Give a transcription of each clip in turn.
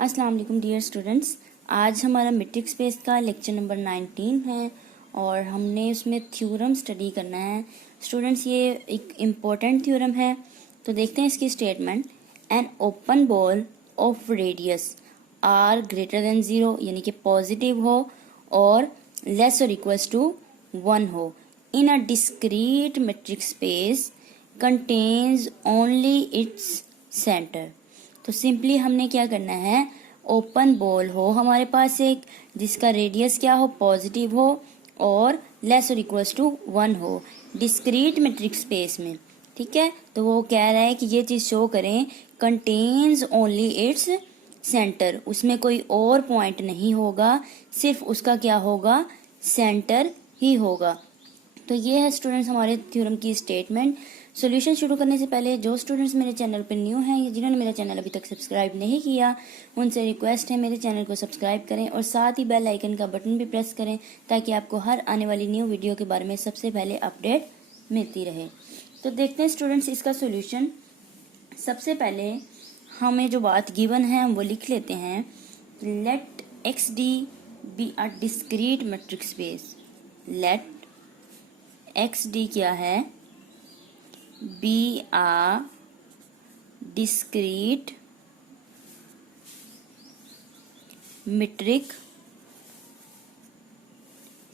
अस्सलाम वालेकुम dear students. आज हमारा मैट्रिक स्पेस का लेक्चर नंबर 19 है और हमने उसमें थ्योरम स्टडी करना है। स्टूडेंट्स, ये एक इम्पोर्टेंट थ्योरम है, तो देखते हैं इसकी statement. An open ball of radius r greater than 0 यानी कि पॉजिटिव हो और लेस और इक्वल्स टू 1 हो in a discrete metric space contains only its centre. तो सिंपली हमने क्या करना है, ओपन बॉल हो हमारे पास एक, जिसका रेडियस क्या हो, पॉजिटिव हो और लेस और इक्वल्स टू 1 हो डिस्क्रीट मैट्रिक स्पेस में। ठीक है, तो वो कह रहा है कि ये चीज शो करें कंटेन्स ओनली इट्स सेंटर, उसमें कोई और पॉइंट नहीं होगा, सिर्फ उसका क्या होगा, सेंटर ही होगा। तो ये है स्टूडेंट्स हमारे थ्योरम की स्टेटमेंट। सॉल्यूशन शुरू करने से पहले जो स्टूडेंट्स मेरे चैनल पर न्यू हैं या जिन्होंने मेरा चैनल अभी तक सब्सक्राइब नहीं किया, उनसे रिक्वेस्ट है मेरे चैनल को सब्सक्राइब करें और साथ ही बेल आइकन का बटन भी प्रेस करें ताकि आपको हर आने वाली न्यू वीडियो के बारे में सबसे पहले अपडेट मिलती रहे। तो देखते हैं स्टूडेंट्स इसका सोल्यूशन। सबसे पहले हमें जो बात गिवन है हम वो लिख लेते हैं। Let X D be a discrete metric space. Let X D क्या है, be a discrete metric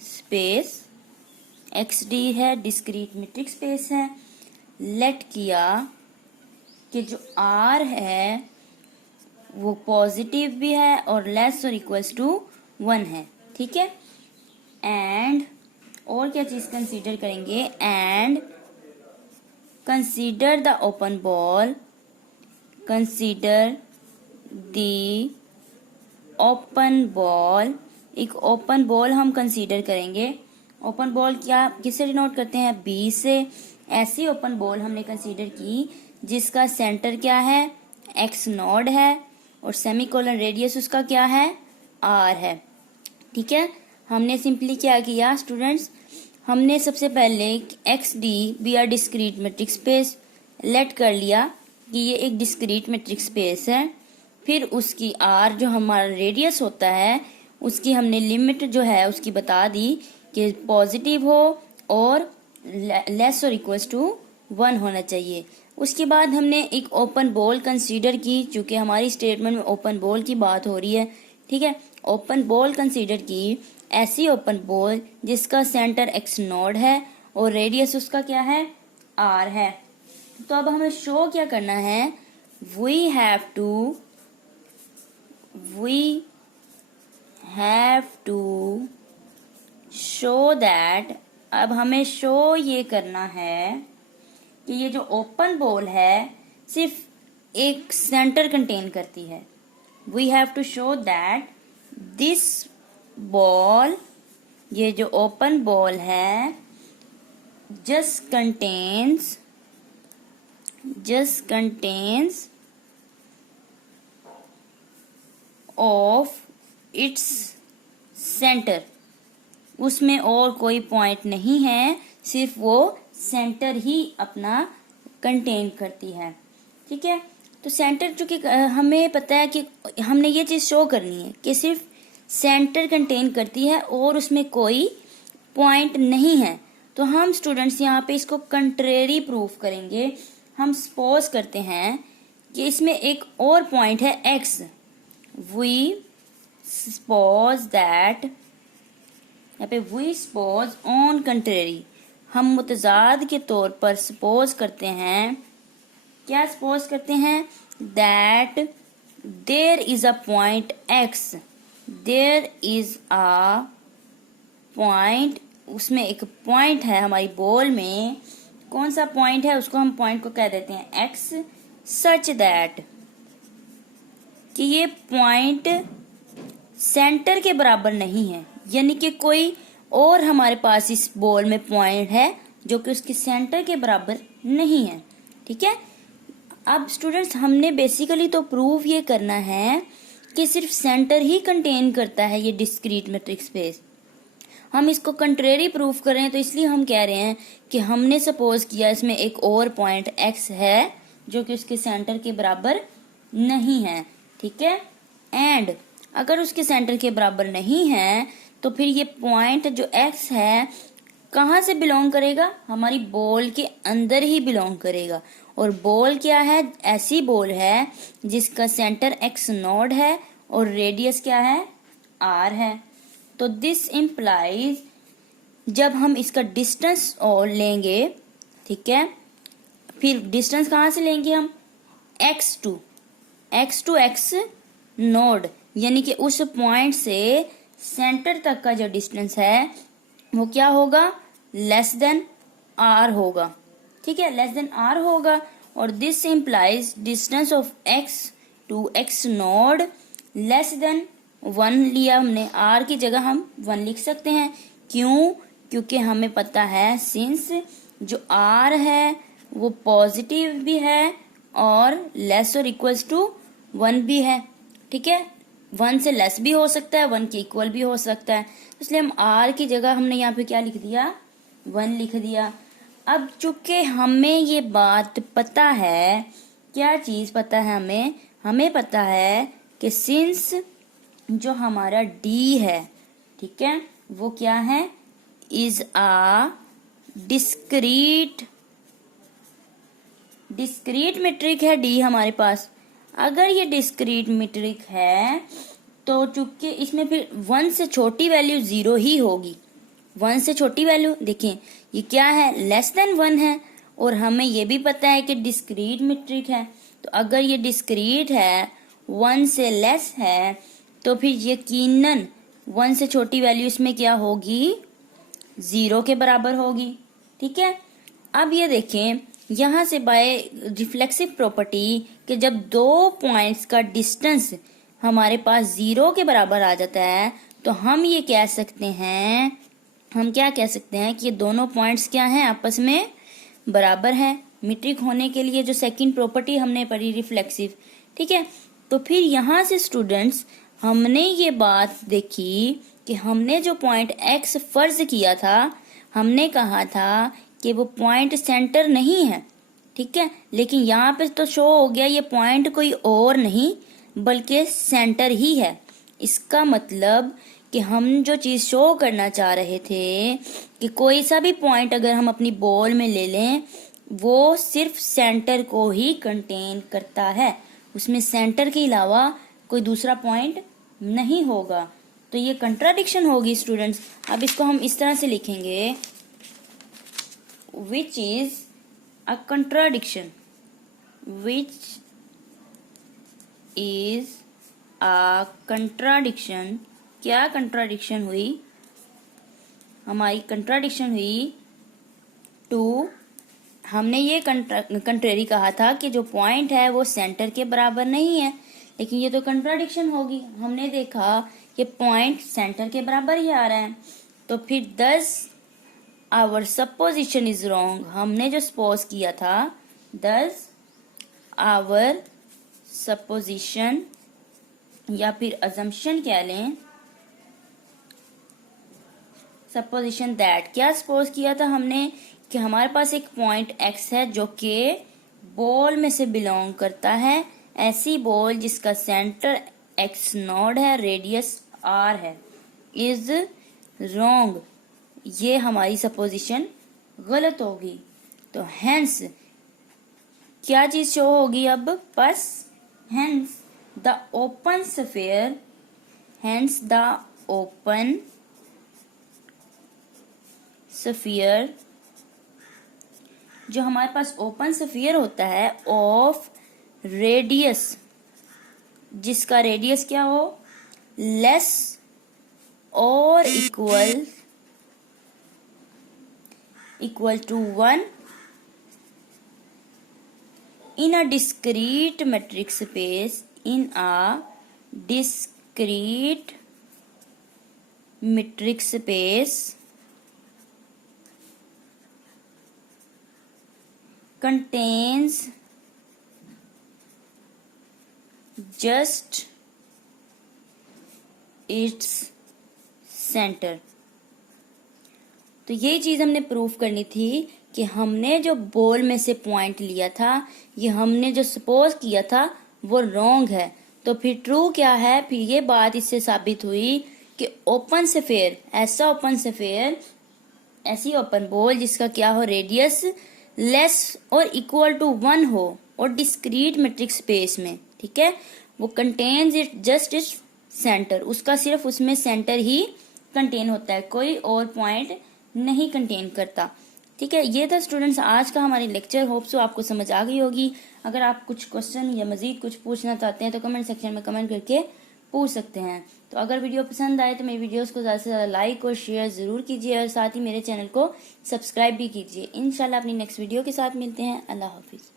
space. X D है, डिस्क्रीट मीट्रिक स्पेस है। लेट किया कि जो आर है वो पॉजिटिव भी है और लेस और इक्वल्स टू 1 है। ठीक है, एंड और क्या चीज कंसीडर करेंगे, and consider the open ball, consider the open ball. एक ओपन बॉल हम कंसीडर करेंगे। ओपन बॉल क्या किससे डिनोट करते हैं, बी से। ऐसी ओपन बॉल हमने कंसीडर की जिसका सेंटर क्या है, एक्स नोड है और सेमीकोलन रेडियस उसका क्या है, आर है। ठीक है, हमने सिंपली क्या किया स्टूडेंट्स, हमने सबसे पहले x D b r discrete metric space let कर लिया कि ये एक डिस्क्रीट मैट्रिक स्पेस है। फिर उसकी आर जो हमारा रेडियस होता है उसकी हमने लिमिट जो है उसकी बता दी कि पॉजिटिव हो और लेस और इक्वल्स टू 1 होना चाहिए। उसके बाद हमने एक ओपन बॉल कंसीडर की, चूंकि हमारी स्टेटमेंट में ओपन बॉल की बात हो रही है। ठीक है, ओपन बॉल कंसीडर की, ऐसी ओपन बॉल जिसका सेंटर एक्स नोड है और रेडियस उसका क्या है, आर है। तो अब हमें शो क्या करना है, we have to show that. अब हमें शो ये करना है कि ये जो ओपन बॉल है सिर्फ एक सेंटर कंटेन करती है। We have to show that this ball, ये जो ओपन बॉल है, just contains of its center। उसमें और कोई पॉइंट नहीं है, सिर्फ वो सेंटर ही अपना कंटेन करती है। ठीक है, तो सेंटर चूंकि हमें पता है कि हमने ये चीज शो करनी है कि सिर्फ सेंटर कंटेन करती है और उसमें कोई पॉइंट नहीं है। तो हम स्टूडेंट्स यहाँ पे इसको कंट्रेरी प्रूफ करेंगे। हम सपोज करते हैं कि इसमें एक और पॉइंट है एक्स। वी सपोज दैट, यहाँ पे वी सपोज ऑन कंट्रेरी, हम मुतजाद के तौर पर सपोज करते हैं, क्या सपोज करते हैं, that there is a point x, there is a point, उसमें एक पॉइंट है हमारी बॉल में। कौन सा पॉइंट है, उसको हम पॉइंट को कह देते हैं एक्स, सच दैट कि ये पॉइंट सेंटर के बराबर नहीं है, यानी कि कोई और हमारे पास इस बॉल में पॉइंट है जो कि उसके सेंटर के बराबर नहीं है। ठीक है, अब स्टूडेंट्स हमने बेसिकली तो प्रूफ ये करना है कि सिर्फ सेंटर ही कंटेन करता है ये डिस्क्रीट मैट्रिक स्पेस। हम इसको कंट्रेरी प्रूफ कर रहे हैं, तो इसलिए हम कह रहे हैं कि हमने सपोज किया इसमें एक और पॉइंट एक्स है जो कि उसके सेंटर के बराबर नहीं है। ठीक है, एंड अगर उसके सेंटर के बराबर नहीं है तो फिर ये पॉइंट जो x है कहाँ से बिलोंग करेगा, हमारी बॉल के अंदर ही बिलोंग करेगा। और बॉल क्या है, ऐसी बॉल है जिसका सेंटर x नोड है और रेडियस क्या है, r है। तो दिस इम्प्लाइज जब हम इसका डिस्टेंस और लेंगे, ठीक है, फिर डिस्टेंस कहाँ से लेंगे हम, x टू x नोड, यानी कि उस पॉइंट से सेंटर तक का जो डिस्टेंस है वो क्या होगा, लेस देन r होगा, ठीक है, लेस देन r होगा। और this implies distance of x to x naught less than 1 लिया हमने, r की जगह हम 1 लिख सकते हैं। क्यों, क्योंकि हमें पता है सिंस जो r है वो पॉजिटिव भी है और लेस और इक्वल्स टू 1 भी है, ठीक है, 1 से लेस भी हो सकता है, 1 के इक्वल भी हो सकता है, इसलिए हम r की जगह हमने यहाँ पे क्या लिख दिया, 1 लिख दिया। अब चूंकि हमें ये बात पता है, क्या चीज पता है हमें पता है कि सिंस जो हमारा d है, ठीक है, वो क्या है, इज आ डिस्क्रीट मीट्रिक है d हमारे पास। अगर ये डिस्क्रीट मीट्रिक है तो चूंकि इसमें फिर 1 से छोटी वैल्यू 0 ही होगी, 1 से छोटी वैल्यू, देखिए ये क्या है, लेस देन 1 है, और हमें ये भी पता है कि डिस्क्रीट मीट्रिक है। तो अगर ये डिस्क्रीट है, 1 से लेस है, तो फिर यकीनन 1 से छोटी वैल्यू इसमें क्या होगी, 0 के बराबर होगी, ठीक है। अब ये देखें यहाँ से बाय रिफ्लेक्सिव प्रॉपर्टी कि जब दो पॉइंट्स का डिस्टेंस हमारे पास 0 के बराबर आ जाता है तो हम ये कह सकते हैं, हम क्या कह सकते हैं कि ये दोनों पॉइंट्स क्या हैं, आपस में बराबर है। मीट्रिक होने के लिए जो सेकंड प्रॉपर्टी हमने पढ़ी रिफ्लेक्सिव, ठीक है। तो फिर यहाँ से स्टूडेंट्स हमने ये बात देखी कि हमने जो पॉइंट x फर्ज किया था, हमने कहा था कि वो पॉइंट सेंटर नहीं है, ठीक है, लेकिन यहाँ पे तो शो हो गया ये पॉइंट कोई और नहीं बल्कि सेंटर ही है। इसका मतलब कि हम जो चीज शो करना चाह रहे थे कि कोई सा भी पॉइंट अगर हम अपनी बॉल में ले लें वो सिर्फ सेंटर को ही कंटेन करता है, उसमें सेंटर के अलावा कोई दूसरा पॉइंट नहीं होगा। तो ये कंट्राडिक्शन होगी स्टूडेंट्स। अब इसको हम इस तरह से लिखेंगे, which is a contradiction, which is a contradiction। क्या कंट्राडिक्शन हुई, हमारी कंट्राडिक्शन हुई टू, हमने ये कंट्रेरी कहा था कि जो पॉइंट है वो सेंटर के बराबर नहीं है, लेकिन ये तो कंट्राडिक्शन होगी, हमने देखा कि पॉइंट सेंटर के बराबर ही आ रहा है। तो फिर thus our supposition is wrong, हमने जो सपोज किया था, thus our supposition या फिर assumption कह लें, supposition that, क्या सपोज किया था हमने कि हमारे पास एक पॉइंट x है जो कि बॉल में से बिलोंग करता है, ऐसी बॉल जिसका सेंटर x नोड है, रेडियस r है, इज रॉन्ग, ये हमारी सपोजिशन गलत होगी। तो हेंस क्या चीज शो होगी अब, बस hence the open sphere, hence the open sphere, जो हमारे पास ओपन स्फीयर होता है ऑफ रेडियस, जिसका रेडियस क्या हो, लेस और equal to 1 in a discrete metric space, in a discrete metric space contains just its center। तो ये चीज हमने प्रूव करनी थी कि हमने जो बॉल में से पॉइंट लिया था, ये हमने जो सपोज किया था वो रॉन्ग है। तो फिर ट्रू क्या है, फिर ये बात इससे साबित हुई कि ओपन स्फीयर, ऐसा ओपन स्फीयर, ऐसी ओपन बॉल जिसका क्या हो, रेडियस लेस और इक्वल टू 1 हो और डिस्क्रीट मेट्रिक स्पेस में, ठीक है, वो contains it just its centre, उसका सिर्फ उसमें सेंटर ही कंटेन होता है, कोई और पॉइंट नहीं कंटेन करता। ठीक है, ये था स्टूडेंट्स आज का हमारी लेक्चर। होप सो आपको समझ आ गई होगी। अगर आप कुछ क्वेश्चन या मजीद कुछ पूछना चाहते हैं तो कमेंट सेक्शन में कमेंट करके पूछ सकते हैं। तो अगर वीडियो पसंद आए तो मेरी वीडियोस को ज़्यादा से ज़्यादा लाइक और शेयर ज़रूर कीजिए और साथ ही मेरे चैनल को सब्सक्राइब भी कीजिए। इंशाल्लाह अपनी नेक्स्ट वीडियो के साथ मिलते हैं। अल्लाह हाफिज़।